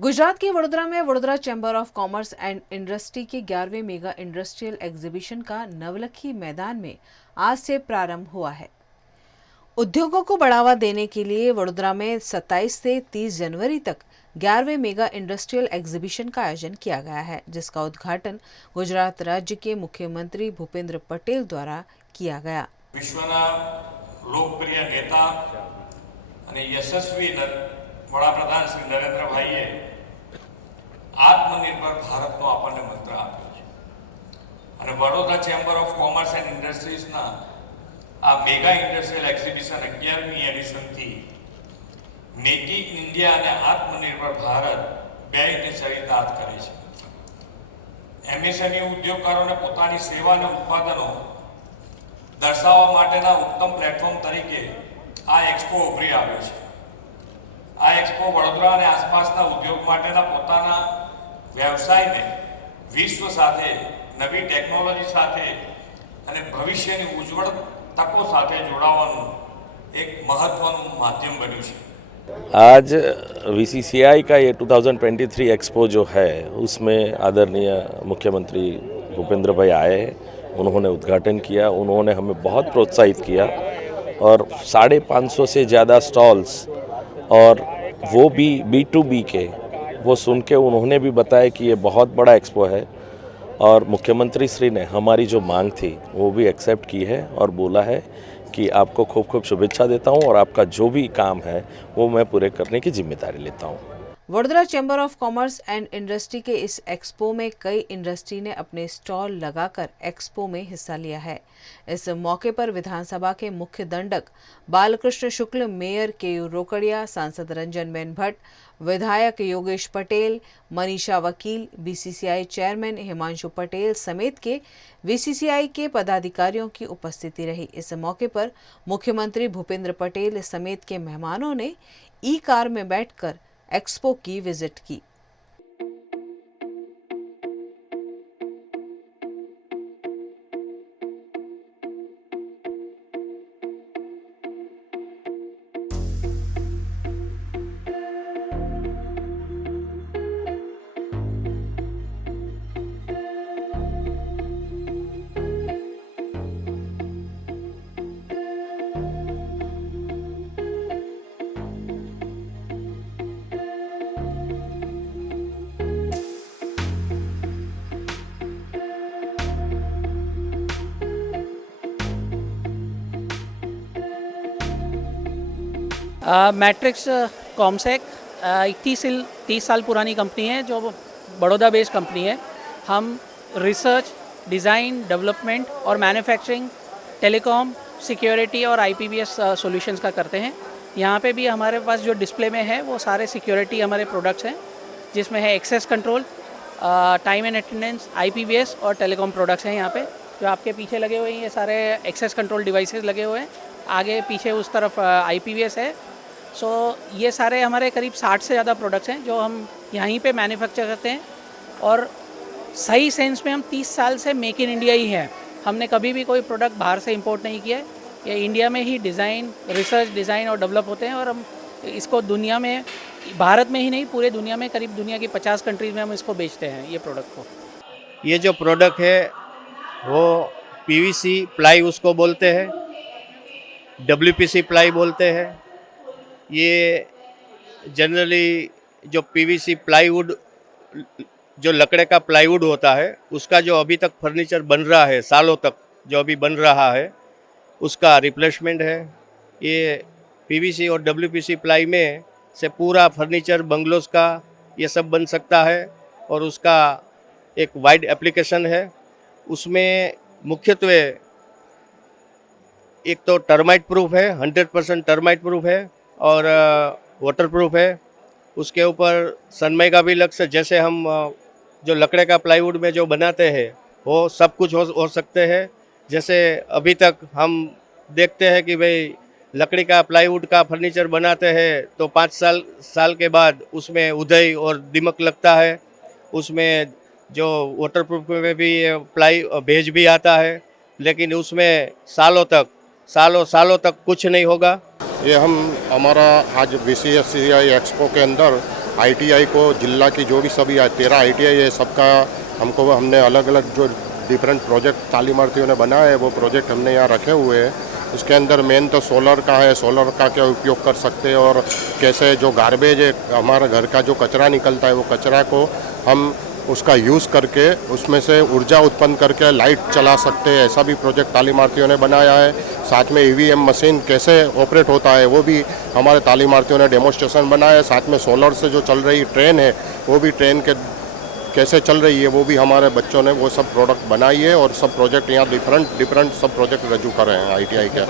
गुजरात के वडोदरा में Vadodara chamber of commerce and industry के 11वें मेगा इंडस्ट्रियल एग्जीबिशन का नवलखी मैदान में आज से प्रारंभ हुआ है। उद्योगों को बढ़ावा देने के लिए वडोदरा में 27 से 30 जनवरी तक 11वें मेगा इंडस्ट्रियल एग्जीबिशन का आयोजन किया गया है, जिसका उद्घाटन गुजरात राज्य के मुख्यमंत्री भूपेंद्र पटेल द्वारा किया गया। विश्वना लोकप्रिय नेता અને યશસ્વી વડાપ્રધાન શ્રી નરેન્દ્રભાઈએ આત્મનિર્ભર ભારતનો આપણને મંત્ર આપ્યો છે અને Vadodara chamber of commerce and ઇન્ડસ્ટ્રીઝના આ મેગા ઇન્ડસ્ટ્રીયલ એક્ઝિબિશન 11મી એડિશનથી મેક ઇન ઇન્ડિયા અને આત્મનિર્ભર ભારત બેયને ચરિતાર્થ કરે છે। એમએસએમઈ ઉદ્યોગકારોને પોતાની સેવા અને ઉત્પાદનો દર્શાવવા માટેના ઉત્તમ પ્લેટફોર્મ તરીકે આ એક્સપો ઉભરી આવ્યો છે। આ એક્સપો વડોદરા અને આસપાસના ઉદ્યોગ માટેના પોતાના વ્યવસાયને વિશ્વ સાથે નવી ટેકનોલોજી સાથે અને ભવિષ્યની ઉજ્જવળ તકો સાથે જોડાવાનું એક મહત્વનું માધ્યમ બન્યું છે। आज VCCI का ये 2023 एक्सपो जो है उसमें आदरणीय मुख्यमंत्री भूपेंद्र भाई आए, उन्होंने उद्घाटन किया। उन्होंने हमें बहुत प्रोत्साहित किया और 550 से ज़्यादा स्टॉल्स और वो भी B2B के, वो सुन के उन्होंने भी बताया कि ये बहुत बड़ा एक्सपो है और मुख्यमंत्री श्री ने हमारी जो मांग थी वो भी एक्सेप्ट की है और बोला है कि आपको खूब खूब शुभेच्छा देता हूँ और आपका जो भी काम है वो मैं पूरे करने की जिम्मेदारी लेता हूँ। Vadodara chamber of commerce and industry के इस एक्सपो में कई इंडस्ट्री ने अपने स्टॉल लगाकर एक्सपो में हिस्सा लिया है। इस मौके पर विधानसभा के मुख्य दंडक बालकृष्ण शुक्ल, मेयर केयू रोकड़िया, सांसद रंजन बेन भट्ट, विधायक योगेश पटेल, मनीषा वकील, बीसीसीआई चेयरमैन हिमांशु पटेल समेत के बीसीसीआई के पदाधिकारियों की उपस्थिति रही। इस मौके पर मुख्यमंत्री भूपेंद्र पटेल समेत के मेहमानों ने ई कार में बैठकर एक्सपो की विजिट की। मैट्रिक्स कॉमसेक 30 साल पुरानी कंपनी है जो बड़ौदा बेस्ड कंपनी है। हम रिसर्च, डिज़ाइन, डेवलपमेंट और मैन्युफैक्चरिंग, टेलीकॉम, सिक्योरिटी और IPVS सॉल्यूशंस का करते हैं। यहाँ पे भी हमारे पास जो डिस्प्ले में है वो सारे सिक्योरिटी हमारे प्रोडक्ट्स हैं, जिसमें है access control, time and attendance, IPVS और टेलीकॉम प्रोडक्ट्स हैं। यहाँ पे जो आपके पीछे लगे हुए हैं ये सारे एक्सेस कंट्रोल डिवाइसेस लगे हुए हैं। आगे पीछे उस तरफ IPVS है। सो ये सारे हमारे करीब 60 से ज़्यादा प्रोडक्ट्स हैं जो हम यहीं पे मैन्युफैक्चर करते हैं और सही सेंस में हम 30 साल से मेक इन इंडिया ही हैं। हमने कभी भी कोई प्रोडक्ट बाहर से इंपोर्ट नहीं किया है। ये इंडिया में ही डिज़ाइन, रिसर्च, डिज़ाइन और डेवलप होते हैं और हम इसको दुनिया में, भारत में ही नहीं पूरे दुनिया में, करीब दुनिया की 50 कंट्रीज़ में हम इसको बेचते हैं ये प्रोडक्ट को। ये जो प्रोडक्ट है वो PVC प्लाई उसको बोलते हैं, WPC प्लाई बोलते हैं। ये जनरली जो PVC प्लाईवुड, जो लकड़े का प्लाईवुड होता है, उसका जो अभी तक फर्नीचर बन रहा है, सालों तक जो अभी बन रहा है, उसका रिप्लेसमेंट है। ये PVC और WPC प्लाई में से पूरा फर्नीचर, बंगलोज का ये सब बन सकता है और उसका एक वाइड एप्लीकेशन है। उसमें मुख्यत्वे एक तो टर्माइट प्रूफ है, 100% टर्माइट प्रूफ है और वाटर प्रूफ है। उसके ऊपर सनमाइका का भी लक्ष्य, जैसे हम जो लकड़े का प्लाईवुड में जो बनाते हैं वो सब कुछ हो सकते हैं। जैसे अभी तक हम देखते हैं कि भाई लकड़ी का प्लाईवुड का फर्नीचर बनाते हैं तो 5 साल के बाद उसमें उधई और दीमक लगता है। उसमें जो वाटर प्रूफ में भी प्लाई भेज भी आता है, लेकिन उसमें सालों तक कुछ नहीं होगा। ये हम हमारा आज BCCI एक्सपो के अंदर आईटीआई को जिला की जो भी सभी 13 आईटीआई है सबका हमने अलग अलग जो डिफरेंट प्रोजेक्ट तालीमार्थियों ने बनाए हैं वो प्रोजेक्ट हमने यहाँ रखे हुए हैं। उसके अंदर मेन तो सोलर का है, सोलर का क्या उपयोग कर सकते हैं और कैसे जो गार्बेज है हमारे घर का जो कचरा निकलता है वो कचरा को हम उसका यूज़ करके उसमें से ऊर्जा उत्पन्न करके लाइट चला सकते हैं, ऐसा भी प्रोजेक्ट तालीमार्थियों ने बनाया है। साथ में ईवीएम मशीन कैसे ऑपरेट होता है वो भी हमारे तालीमार्थियों ने डेमोन्स्ट्रेशन बनाया है। साथ में सोलर से जो चल रही ट्रेन है वो भी ट्रेन के कैसे चल रही है वो भी हमारे बच्चों ने वो सब प्रोडक्ट बनाई है और सब प्रोजेक्ट यहाँ डिफरेंट सब प्रोजेक्ट रजू कर रहे हैं आईटीआई के।